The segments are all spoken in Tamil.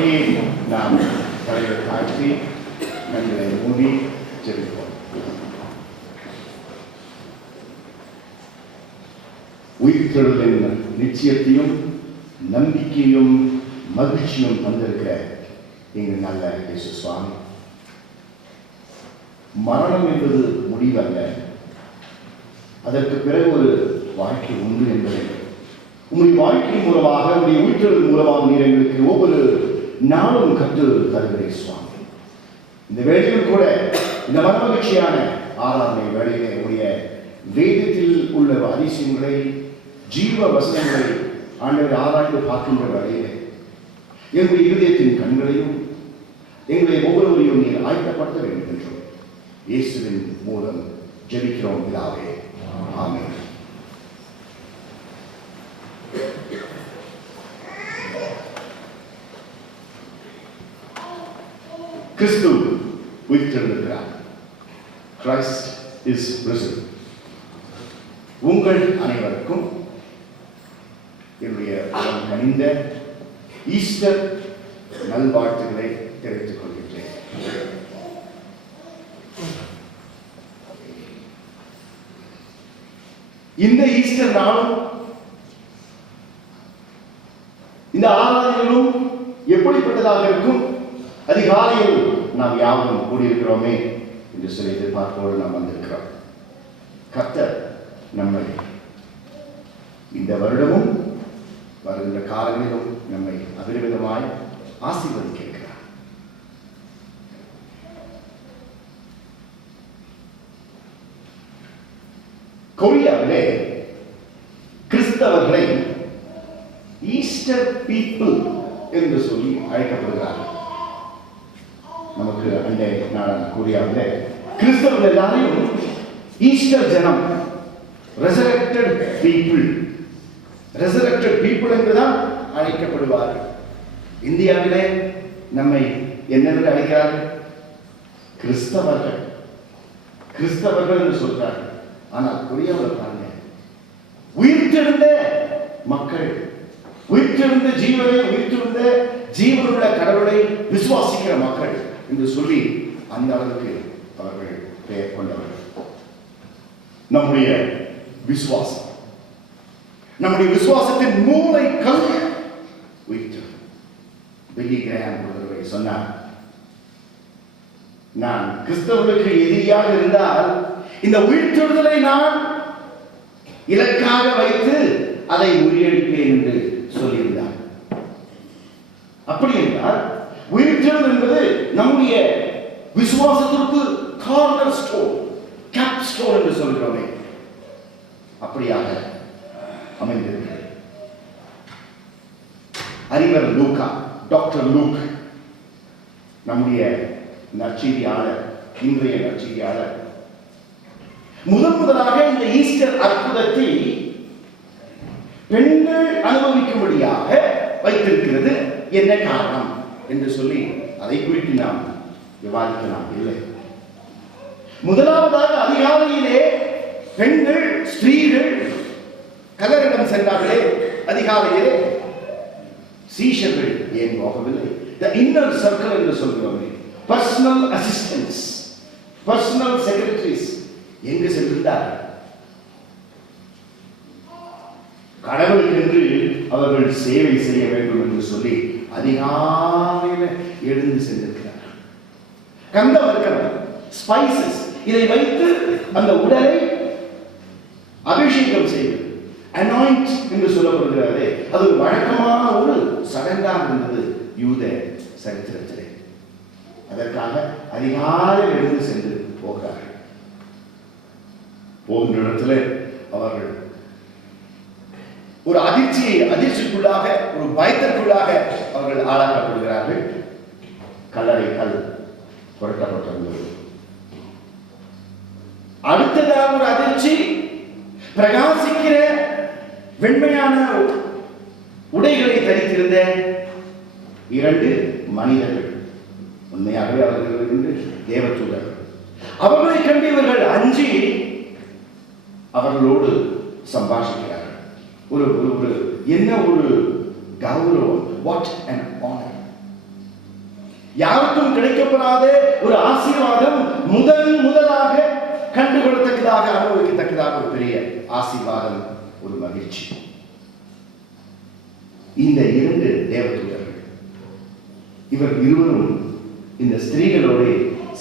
அப்படியே நாம் தலையை தாழ்த்தி கண்களை மூடி ஜெபிப்போம். உயிர்த்தெழுதலின் நிச்சயத்தையும் நம்பிக்கையும் மகிழ்ச்சியும் தந்திருக்கிற எங்கள் நல்ல இயேசு சுவாமி, மரணம் என்பது முடிவல்ல, அதற்கு பிறகு ஒரு வாழ்க்கை உண்டு என்பதை உங்களுடைய வாழ்க்கை மூலமாக, உங்களுடைய உயிர்த்தெழுதல் மூலமாக நீர் எங்களுக்கு ஒவ்வொரு நாளும் கற்று தருகிறேன் சுவாமி. இந்த வேளையில் கூட இந்த மனமகிழ்ச்சியான ஆராதனை வேளையிலே உடைய வேதத்தில் உள்ள அதிசயங்களை, ஜீவ வசனங்களை ஆண்டவர் ஆராய்ந்து பார்க்கின்ற வேளையிலே எங்களுடைய இருதயத்தின் கண்களையும் எங்களை ஒவ்வொருவரையும் நீர் ஆயத்தப்படுத்த வேண்டும் என்றும் இயேசுவின் மூலம் ஜெபிக்கிறோம் பிதாவே, ஆமென். கிறிஸ்து உயிர்த்தெழுந்திருக்கிறார். Christ is risen. உங்கள் அனைவருக்கும் என்னுடைய கனிந்த ஈஸ்டர் நல்வாழ்த்துக்களை தெரிவித்துக் கொள்கின்றேன். இந்த ஈஸ்டர் நாளும் இந்த ஆராதனைகளும் எப்படிப்பட்டதாக இருக்கும்? அதிகாலையில் நாம் யாவும் கூடியிருக்கிறோமே என்று சொல்லி எதிர்பார்ப்போடு நாம் வந்திருக்கிறோம். கர்த்தர் நம்மை இந்த வருடமும் வருகின்ற காலங்களிலும் நம்மை அபிரிவிதமாய் ஆசீர்வதிக்க இருக்கிறார். கொரியாவிலே கிறிஸ்தவர்களை ஈஸ்டர் பீப்புள் என்று சொல்லி அழைக்கப்படுகிறார்கள். நமக்கு அண்டை நாடான கொரியாவிலே கிறிஸ்தவர்கள் எல்லாரையும் ஈஸ்டர் ஜனம், ரெசரக்டட் பீப்புள், ரெசரக்டட் பீப்புள் என்றுதான் அழைக்கப்படுவார்கள். இந்தியாவிலே நம்மை என்னென்று அழைக்கிறார்கள்? கிறிஸ்தவர்கள், கிறிஸ்தவர்கள் என்று சொல்றார்கள். ஆனால் கொரியாவில் பாருங்க, உயிர்த்தெழுந்த மக்கள், உயிர்த்தெழுந்த ஜீவனை, உயிர்த்தெழுந்த ஜீவனுள்ள கடவுளை விசுவாசிக்கிற மக்கள் என்று சொல்லி அந்த அளவுக்கு அவர்கள் பெயர் கொண்டவர்கள். நம்முடைய விசுவாசம், நம்முடைய விசுவாசத்தின் மூளை கல் உயிர்த்தெழுதல். பில்லி கிரஹாம் ஒருவரை சொன்னார், நான் கிறிஸ்தவர்களுக்கு எதிரியாக இருந்தால் இந்த உயிர்த்தெழுதலை நான் இலக்காக வைத்து அதை முறியடிப்பேன் என்று சொல்லியிருந்தார். அப்படி என்றால் உயிர்த்தெழுதல் என்பது நம்முடைய விசுவாசத்திற்கு கார்னர் ஸ்டோன், கேப் ஸ்டோன் என்று சொல்கிறோமே, அப்படியாக அமைந்திருக்கிறது. அறிவர் லூக்கா, டாக்டர் லூக், நம்முடைய நற்செய்தியாளர், இன்றைய நற்செய்தியாளர், முதலாக இந்த ஈஸ்டர் அற்புதத்தை பெண்கள் அனுபவிக்கும்படியாக வைத்திருக்கிறது என்ன காரணம் என்று சொல்லி அதை குறித்து நாம் விவாதிக்கலாம். இல்லை, முதலாவதாக அதிகாலையிலே பெண்கள், ஸ்திரீகள் கல்லறையிடம் சென்றார்களே, அதிகாலையிலே சீஷர்கள் ஏன் போகவில்லை? The inner circle என்று சொல்கிறோமே, பர்சனல் அசிஸ்டன்ஸ், பர்சனல் செக்ரட்டரிஸ் எங்கு சென்றிருந்தார்கள்? கடவுளுக்கென்று அவர்கள் சேவை செய்ய வேண்டும் என்று சொல்லி அதிகாலையில் எழுந்து சென்றிருக்கிறார்கள். கந்த வர்க்கம், ஸ்பைசஸ், இதை வைத்து அந்த உடலை அபிஷேகம் செய்வது, அனாயிண்ட் என்று சொல்லப்படுகிறது. அது ஒரு வழக்கமான ஒரு சடங்காக இருந்தது யூத சரித்திரத்திலே. அதற்காக அதிகாலையில் எழுந்து சென்று போகிறார்கள். போகின்ற இடத்துல அவர்கள் ஒரு அதிர்ச்சிக்குள்ளாக, ஒரு பயத்திற்குள்ளாக அவர்கள் ஆளாக்கப்படுகிறார்கள். கல்லறை கல் புரட்டப்பட்டிருந்தது. அடுத்ததாக ஒரு அதிர்ச்சி, பிரகாசிக்கிற வெண்மையான உடைகளை தரித்திருந்த இரண்டு மனிதர்கள், உண்மையாகவே அவர்கள் தேவதூதர்கள். அவர்களை கண்டு இவர்கள் அஞ்சி அவர்களோடு சம்பாஷிக்கிறார்கள். ஒரு என்ன ஒரு கௌரவம், வாட் அன் ஆனர். யாருக்கும் கிடைக்கப்படாத ஒரு ஆசீர்வாதம் முதலாக கண்டுகொள்ளத்தக்கதாக, அனுபவிக்கத்தக்கதாக ஒரு பெரிய ஆசீர்வாதம், ஒரு மகிழ்ச்சி. இந்த 2 தேவதூதர்கள், இவர் இருவரும் இந்த ஸ்திரீகளோடு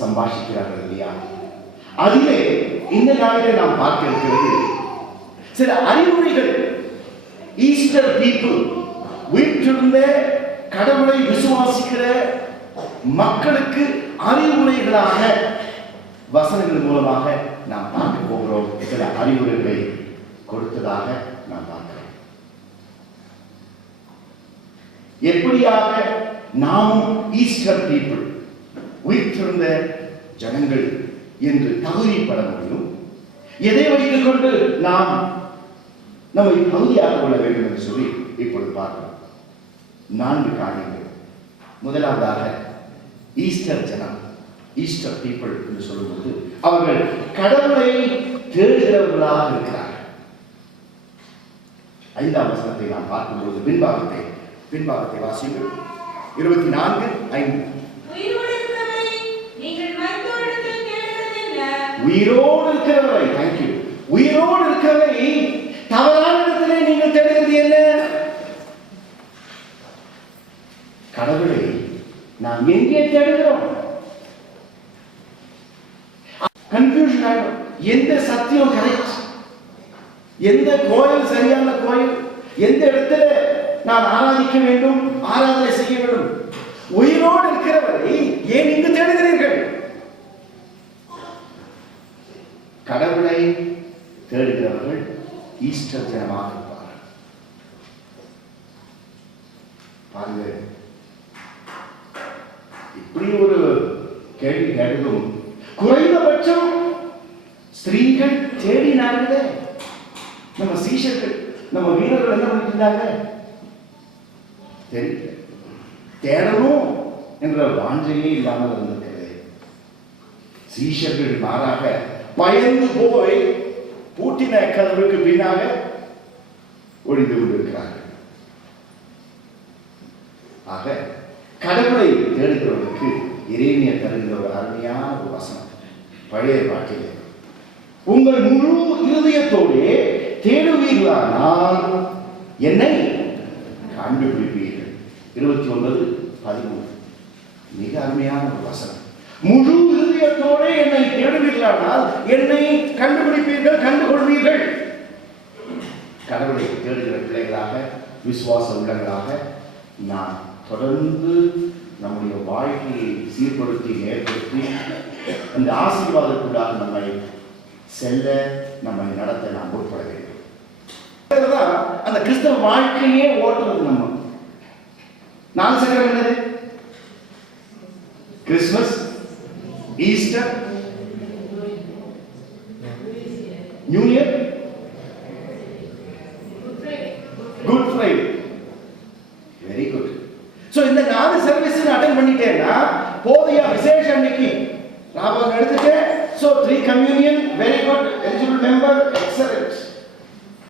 சம்பாஷிக்கிறார்கள் இல்லையா? அதிலே இந்த நாளிலே நாம் பார்க்க இருக்கிறது சில அறிவுரைகள். ஈஸ்டர் பீப்புள், வீட்டிலிருந்த கடவுளை விசுவாசிக்கிற மக்களுக்கு அறிவுரைகளாக வசனங்கள் மூலமாக நாம் பார்க்க போகிறோம். சில அறிவுரைகளை கொடுத்ததாக நாம் பார்க்கிறோம். எப்படியாக நாமும் ஈஸ்டர் பீப்புள், வீட்டிலிருந்த ஜனங்கள் என்று தகுதிப்பட முடியும்? எதை வைத்துக் கொண்டு நாம் நம்மை தகுதியாக கொள்ள வேண்டும் என்று சொல்லி இப்பொழுது பார்க்கிறோம். 4 காரியங்கள். முதலாவதாக, ஈஸ்டர் ஜனம், ஈஸ்டர் பீப்புள் என்று சொல்லும்போது அவர்கள் கடவுளை தேடுகிறவர்களாக இருக்கிறார்கள். 5ஆம் வசனத்தை நாம் பார்க்கும்போது பின்பாகத்தை வாசியுங்கள். 24:5. உயிரோடு இருக்கிறவரை, தேங்க்யூ, உயிரோடு இருக்கிறவரை தவறான இடத்திலே நீங்கள் தேடுகிறது என்ன? கடவுளை நாம் எங்கே தேடுகிறோம்? கன்ஃபியூஷன் ஆகும். எந்த சத்தியம் கரெக்ட், எந்த கோயில் சரியான கோயில், எந்த இடத்துல நான் ஆராதிக்க வேண்டும், ஆராதனை செய்ய வேண்டும்? உயிரோடு இருக்கிறவரை ஏன் இங்கு தேடுகிறீர்கள்? கடவுளை தேடுகிறவர்கள் ஈஸ்டர் ஜனமாக இருப்பார்கள். பாருங்க, இப்படி ஒரு கேள்வி கேட்டதும் குறைந்தபட்சம் ஸ்திரீகள் தேடினார்களே. நம்ம சீஷர்கள், நம்ம வீரர்கள் என்ன பண்ணிட்டு இருந்தாங்க? தெரியல, தேடணும் என்ற வாஞ்சையே இல்லாமல் இருந்திருக்கிறது. சீஷர்கள் மாறாக பயந்து போய் பூட்டின கதவுக்கு பின்னாக ஒளிந்து கொண்டிருக்கிறார்கள். ஆக கடவுளை தேடுகிறவர்களுக்கு எரேமியா தருகிற ஒரு அருமையான ஒரு வசனம் பழைய பாட்டிலே, உங்கள் முழு இருதயத்தோடு தேடுவீர்களானால் என்னை கண்டுபிடிப்பீர்கள். 29:13. மிக அருமையான ஒரு வசனம். முழு இருதயத்தோடு என்னை தேடுவீர்களானால் என்னை கண்டுபிடிப்பீர்கள், கண்டுகொள்வீர்கள். கடவுளை தேடுகிற பிள்ளைகளாக, விசுவாச உள்ளங்களாக நாம் தொடர்ந்து நம்முடைய வாழ்க்கையை சீர்படுத்தி ஏற்படுத்தி அந்த ஆசீர்வாதத்துடாக நம்மை செல்ல, நம்மை நடத்த நாம் முற்பட வேண்டும். அந்த கிறிஸ்தவ வாழ்க்கையே ஓட்டுறது நம்ம 4 சக்கரம் என்னது? Christmas, Easter, new year, good Friday. Very good. So இந்த 4 சர்வீஸ் அட்டெண்ட் பண்ணிட்டேன்னா போதையா விசேஷ அன்னைக்கு ஞாபகம் எடுத்துட்டேன். So 3 communion, very good, eligible member, excellent.